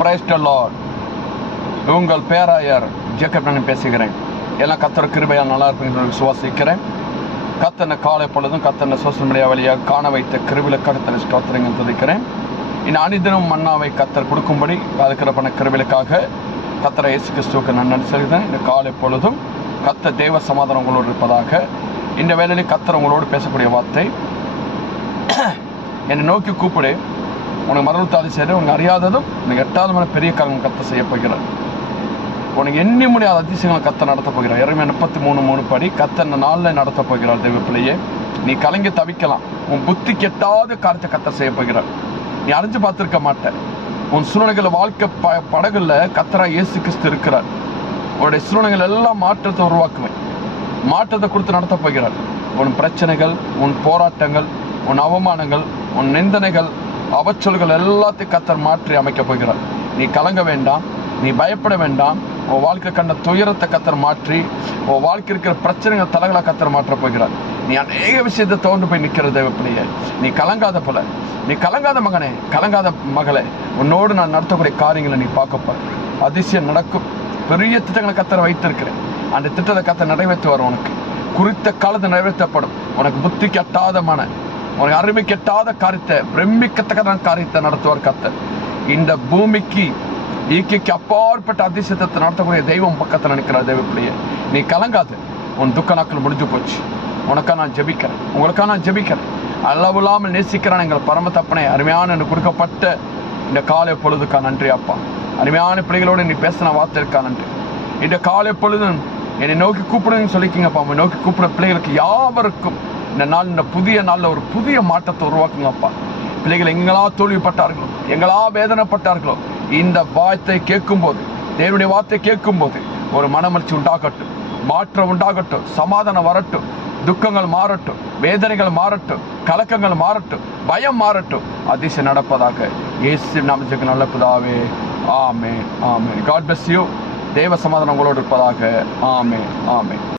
Priced உங்கள் பேராயர் Jacob நான் பேசுகிறேன். எல்லாம் கத்தர் கிருபையால் நல்லா இருப்பீங்க என்று விசுவாசிக்கிறேன் கத்தனை காலை பொழுதும் கத்தனை சோசியல் மீடியா வழியாக காண வைத்த கிருவில கருத்தனை ஸ்தோத்திரங்கள் துதிக்கிறேன். இந்த அனிதினம் மன்னாவை கத்தர் கொடுக்கும்படி அதுக்கிற பண்ண கிருவிலுக்காக கத்தரை இயேசு கிறிஸ்துவுக்கு நான் நன்றி செலுத்தேன் இந்த காலை பொழுதும் கத்த தேவ சமாதானம் உங்களோடு இருப்பதாக. இந்த வேலையிலே கத்தர் உங்களோடு பேசக்கூடிய வார்த்தை. என்னை நோக்கி கூப்பிடு. உனக்கு மரணத்தாதி செய்து உனக்கு அறியாததும் உனக்கு எட்டாவது மன பெரிய காரணம் கத்த செய்ய போகிறார். உனக்கு எண்ணி முடியாத அதிசயங்களை கத்த நடத்த போகிறார். இறமை முப்பத்தி மூணு மூணு படி கத்த நாளில் நடத்த போகிறார் தெய்வ பிள்ளையே. நீ கலங்கி தவிக்கலாம். உன் புத்தி கெட்டாத காரியத்தை கத்த செய்ய போகிறார். நீ அறிஞ்சு பார்த்துருக்க மாட்ட உன் சூழ்நிலைகள் வாழ்க்கை ப படகுல கத்தரா இயேசு கிறிஸ்து இருக்கிறார். உன்னுடைய சூழ்நிலைகள் எல்லாம் மாற்றத்தை உருவாக்குவேன். மாற்றத்தை கொடுத்து நடத்த போகிறார். உன் பிரச்சனைகள் உன் போராட்டங்கள் உன் அவமானங்கள் உன் நிந்தனைகள் அவச்சொல்கள் எல்லாத்தையும் கத்தர் மாற்றி அமைக்க போகிறார். நீ கலங்க வேண்டாம் நீ பயப்பட வேண்டாம். உன் வாழ்க்கை கண்ட துயரத்தை கத்தர் மாற்றி உன் வாழ்க்கை இருக்கிற பிரச்சனைகள் தலைகளை கத்தர் மாற்ற போகிறார். நீ அநேக விஷயத்தை தோண்டு போய் நிற்கிறது எப்படியே நீ கலங்காத போல. நீ கலங்காத மகனே கலங்காத மகளே. உன்னோடு நான் நடத்தக்கூடிய காரியங்களை நீ பார்க்கப்ப அதிசயம் நடக்கும். பெரிய திட்டங்களை கத்தர் வைத்திருக்கிறேன். அந்த திட்டத்தை கத்தர் நிறைவேற்றி வரும் உனக்கு. குறித்த காலத்தை நிறைவேற்றப்படும். உனக்கு புத்தி கெட்டாத மன அருமை கெட்டாத காரியத்தை பிரமிக்கத்தக்க காரியத்தை நடத்துவார் கத்த இந்த பூமிக்கு ஈக்கைக்கு அப்பாற்பட்ட அதிசயத்தை நடத்தக்கூடிய தெய்வம் பக்கத்தில் நினைக்கிறார் தெய்வ நீ கலங்காது. உன் துக்க நாட்கள் முடிஞ்சு போச்சு. உனக்கா நான் ஜெபிக்கிறேன். உங்களுக்காக நான் ஜெபிக்கிறேன். அளவில்லாமல் நேசிக்கிறான் எங்கள் பரம தப்பனை அருமையான எனக்கு கொடுக்கப்பட்ட இந்த காலை பொழுதுக்கா நன்றி அப்பா. அருமையான பிள்ளைகளோடு நீ பேசின வார்த்தைக்கா நன்றி. இந்த காலை பொழுதும் என்னை நோக்கி கூப்பிடுன்னு சொல்லிக்கிங்கப்பா உங்களை நோக்கி கூப்பிட பிள்ளைகளுக்கு யாவருக்கும் இந்த நாள் இந்த புதிய நாளில் ஒரு புதிய மாற்றத்தை உருவாக்குங்கப்பா. பிள்ளைகள் எங்களா தோல்விப்பட்டார்களோ? எங்களா வேதனைப்பட்டார்களோ? இந்த வார்த்தை கேட்கும்போது தேவனுடைய வார்த்தை கேட்கும்போது ஒரு மனமர்ச்சி உண்டாகட்டும். மாற்றம் உண்டாகட்டும். சமாதானம் வரட்டும். துக்கங்கள் மாறட்டும். வேதனைகள் மாறட்டும். கலக்கங்கள் மாறட்டும். பயம் மாறட்டும். அதிசயம் நடப்பதாக இயேசு நாமத்துக்கு நல்ல ஆமே ஆமே காட் bless யூ தேவ சமாதானம் உங்களோடு இருப்பதாக ஆமே ஆமே